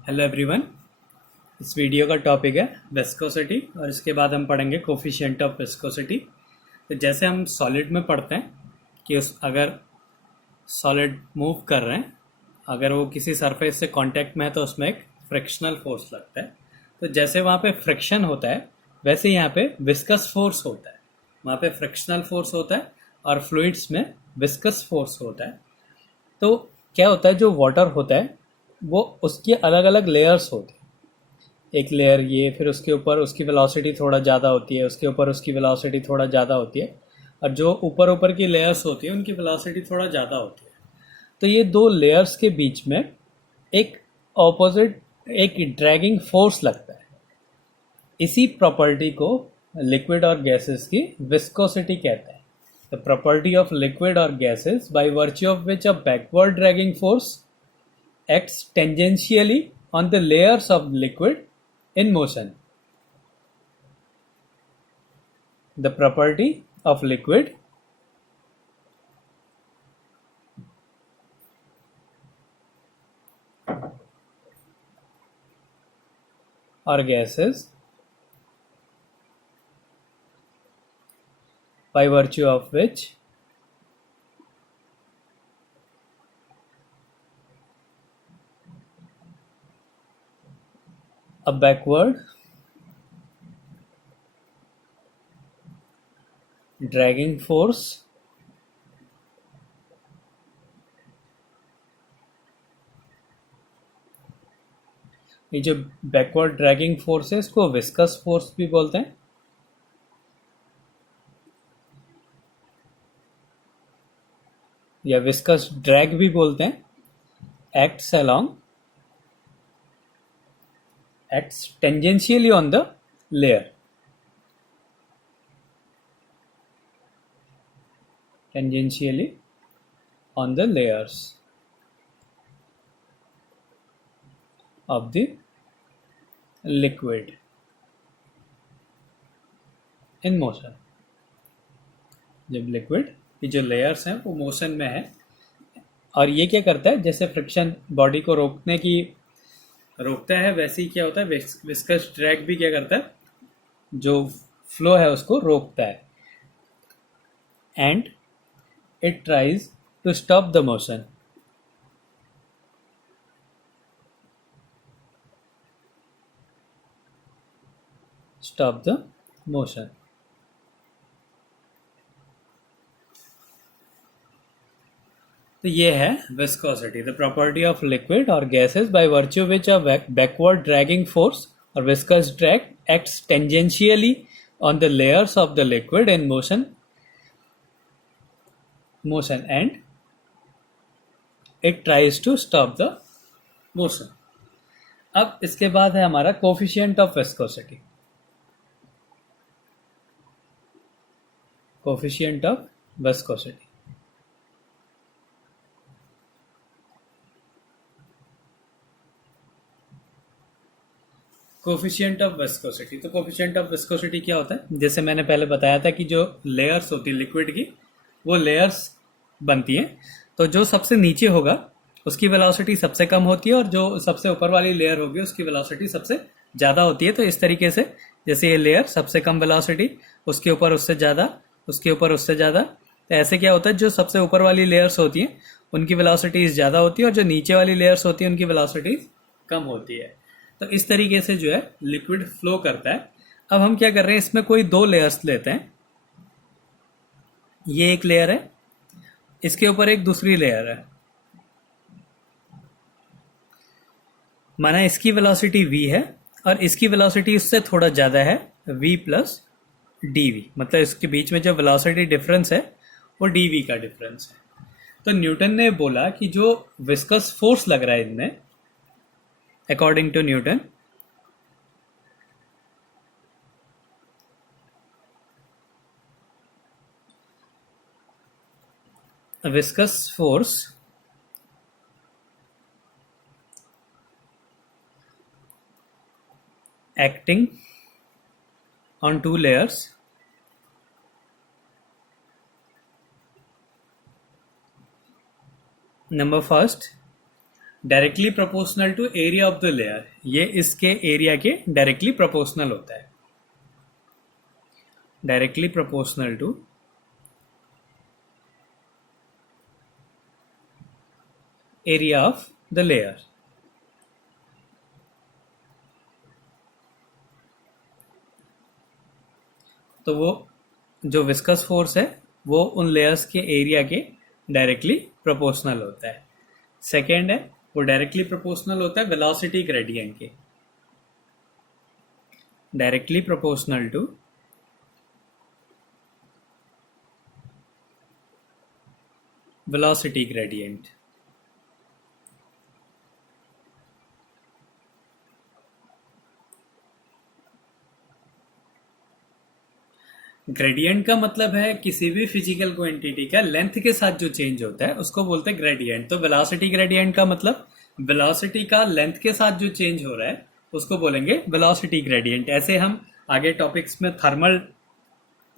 Hello everyone. इस video का topic है विस्कोसिटी और इसके बाद हम पढ़ेंगे कोफिशिएंट ऑफ विस्कोसिटी। तो जैसे हम सॉलिड में पढ़ते हैं कि उस अगर सॉलिड मूव कर रहे हैं, अगर वो किसी सरफेस से कांटेक्ट में है तो उसमें एक फ्रिक्शनल फोर्स लगता है। तो जैसे वहाँ पे फ्रिक्शन होता है वैसे यहाँ पे विस्कस फोर्स होता है। वहाँ पे फ्रिक्शनल फोर्स होता है और फ्लूइड्स में विस्कस फोर्स होता है। तो क्या होता है, जो वाटर होता है वो उसकी अलग अलग लेयर्स होती है। एक लेयर ये, फिर उसके ऊपर उसकी वेलोसिटी थोड़ा ज़्यादा होती है, उसके ऊपर उसकी वेलोसिटी थोड़ा ज़्यादा होती है, और जो ऊपर ऊपर की लेयर्स होती है उनकी वेलोसिटी थोड़ा ज़्यादा होती है। तो ये दो लेयर्स के बीच में एक ऑपोजिट एक ड्रैगिंग फोर्स लगता है। इसी प्रॉपर्टी को लिक्विड और गैसेस की विस्कोसिटी कहते हैं। द प्रॉपर्टी ऑफ लिक्विड और gases by virtue of which a backward dragging force acts tangentially on the layers of liquid in motion. The property of liquid or gases by virtue of which a backward dragging force ये जो backward dragging force है इसको viscous force भी बोलते हैं, या viscous drag भी बोलते हैं। acts tangentially on the layer, tangentially on the layers of the liquid in motion। जब लिक्विड की जो लेयर्स हैं वो मोशन में है, और ये क्या करता है, जैसे फ्रिक्शन बॉडी को रोकता है, वैसे ही क्या होता है विस्कस ड्रैग भी क्या करता है, जो फ्लो है उसको रोकता है। And it tries to stop the motion. Stop the motion. तो ये है viscosity, the property of liquid और gases by virtue which a backward dragging force और viscous drag acts tangentially on the layers of the liquid in motion and it tries to stop the motion। अब इसके बाद है हमारा coefficient of viscosity. Coefficient of viscosity coefficient of viscosity. तो coefficient of viscosity क्या होता है, जैसे मैंने पहले बताया था कि जो लेयर्स होती है लिक्विड की वो लेयर्स बनती हैं। तो जो सबसे नीचे होगा उसकी वेलोसिटी सबसे कम होती है और जो सबसे ऊपर वाली लेयर होगी उसकी वेलोसिटी सबसे ज़्यादा होती है। तो इस तरीके से जैसे ये लेयर सबसे कम वेलोसिटी, उसके ऊपर उससे ज़्यादा, उसके ऊपर उससे ज़्यादा, तो ऐसे क्या होता है, जो सबसे ऊपर वाली लेयर्स होती हैं उनकी वेलोसिटीज ज़्यादा होती है और जो नीचे वाली लेयर्स होती हैं उनकी वेलोसिटीज कम होती है। तो इस तरीके से जो है लिक्विड फ्लो करता है। अब हम क्या कर रहे हैं, इसमें कोई दो लेयर्स लेते हैं। ये एक लेयर है, इसके ऊपर एक दूसरी लेयर है। माना इसकी वेलोसिटी v है और इसकी वेलोसिटी उससे थोड़ा ज़्यादा है, v प्लस dv, मतलब इसके बीच में जो वेलोसिटी डिफरेंस है वो dv का डिफरेंस है। तो न्यूटन ने बोला कि जो विस्कस फोर्स लग रहा है इनमें, according to Newton, viscous force acting on two layers number first directly proportional to area of the layer, ये इसके एरिया के डायरेक्टली प्रोपोर्शनल होता है, directly proportional to area of the layer. तो वो जो विस्कस फोर्स है वो उन लेयर्स के एरिया के डायरेक्टली प्रोपोर्शनल होता है। सेकेंड है वो डायरेक्टली प्रोपोर्शनल होता है वेलोसिटी ग्रेडियंट के, directly proportional to velocity gradient. Gradient का मतलब है किसी भी फिजिकल क्वांटिटी का लेंथ के साथ जो चेंज होता है उसको बोलते हैं ग्रेडियंट। तो वेलोसिटी ग्रेडियंट का मतलब वेलोसिटी का लेंथ के साथ जो चेंज हो रहा है उसको बोलेंगे वेलोसिटी ग्रेडियंट। ऐसे हम आगे टॉपिक्स में थर्मल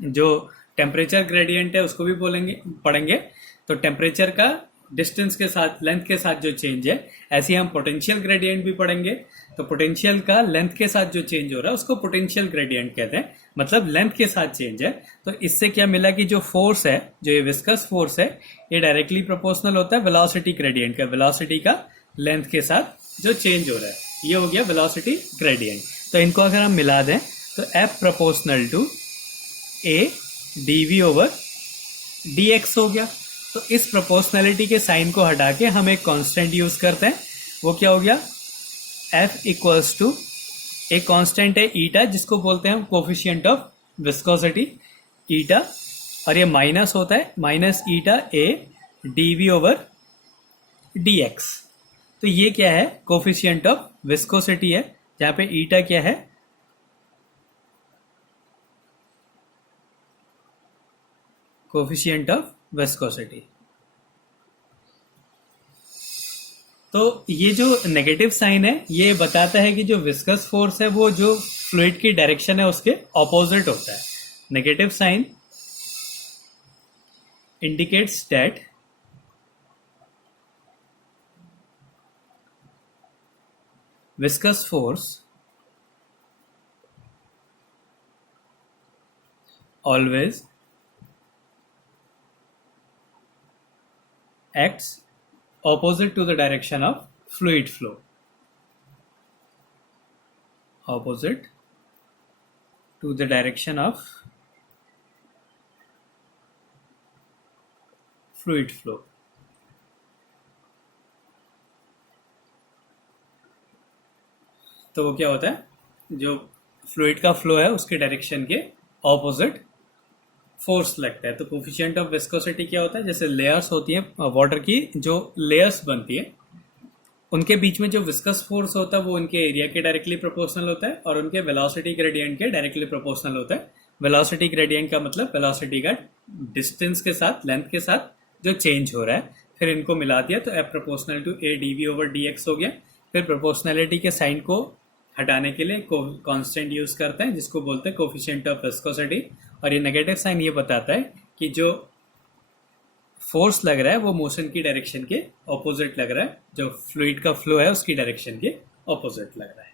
जो टेम्परेचर ग्रेडियंट है उसको भी पढ़ेंगे। तो टेम्परेचर का डिस्टेंस के साथ लेंथ के साथ जो चेंज है, ऐसे हम पोटेंशियल ग्रेडियंट भी पढ़ेंगे। तो पोटेंशियल का लेंथ के साथ जो चेंज हो रहा है उसको पोटेंशियल ग्रेडियंट कहते हैं, मतलब लेंथ के साथ चेंज है। तो इससे क्या मिला कि जो फोर्स है, जो ये विस्कस फोर्स है, ये डायरेक्टली प्रोपोर्शनल होता है वेलोसिटी ग्रेडियंट का, वेलोसिटी का लेंथ के साथ जो चेंज हो रहा है, ये हो गया वेलोसिटी ग्रेडियंट। तो इनको अगर हम मिला दें तो F proportional to A d v over d x हो गया। तो इस प्रोपोर्शनलिटी के साइन को हटा के हम एक कांस्टेंट यूज करते हैं, वो क्या हो गया, एफ इक्वल्स टू एक कांस्टेंट है ईटा जिसको बोलते हैं हम कोफिशिएंट ऑफ विस्कोसिटी ईटा, और ये माइनस होता है minus eta A d v over d x. तो ये क्या है, कोफिशिएंट ऑफ विस्कोसिटी है, जहां पे ईटा क्या है, कोफिशिएंट ऑफ विस्कोसिटी। तो ये जो नेगेटिव साइन है ये बताता है कि जो विस्कस फोर्स है वो जो फ्लूइड की डायरेक्शन है उसके ऑपोजिट होता है। Negative sign indicates that viscous force always acts opposite to the direction of fluid flow, opposite to the direction of fluid flow। तो वो क्या होता है, जो फ्लूइड का फ्लो है उसके डायरेक्शन के ऑपोजिट फोर्स लगता है। तो कोफिशिएंट ऑफ विस्कोसिटी क्या होता है, जैसे लेयर्स होती हैं वाटर की, जो लेयर्स बनती है उनके बीच में जो विस्कस फोर्स होता है वो उनके एरिया के डायरेक्टली प्रोपोर्शनल होता है और उनके वेलोसिटी ग्रेडियंट के डायरेक्टली प्रोपोर्शनल होता है। वेलोसिटी ग्रेडियंट का मतलब वेलोसिटी का डिस्टेंस के साथ लेंथ के साथ जो चेंज हो रहा है, फिर इनको मिला दिया तो F proportional to A d v over d x हो गया। फिर प्रोपोर्शनलिटी के साइन को हटाने के लिए कांस्टेंट यूज करते हैं जिसको बोलते हैं कोफिशिएंट ऑफ विस्कोसिटी, और ये नेगेटिव साइन ये बताता है कि जो फोर्स लग रहा है वो मोशन की डायरेक्शन के ऑपोजिट लग रहा है, जो फ्लूइड का फ्लो है उसकी डायरेक्शन के ऑपोजिट लग रहा है।